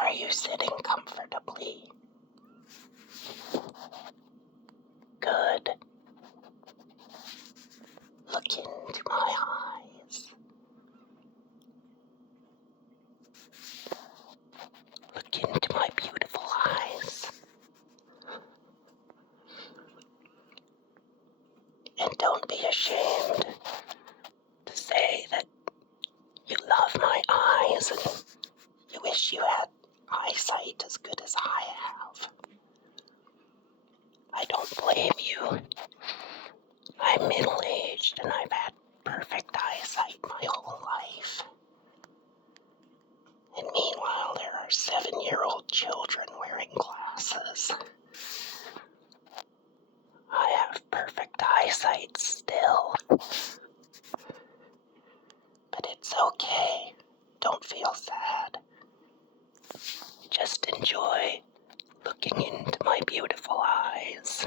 Are you sitting comfortably? Good. Look into my eyes. Look into my beautiful eyes. And don't be ashamed to say that you love my eyes and you wish you had eyesight as good as I have. I don't blame you. I'm middle-aged and I've had perfect eyesight my whole life. And meanwhile, there are 7-year-old children wearing glasses. I have perfect eyesight still. But it's okay. Don't feel sad. Just enjoy looking into my beautiful eyes.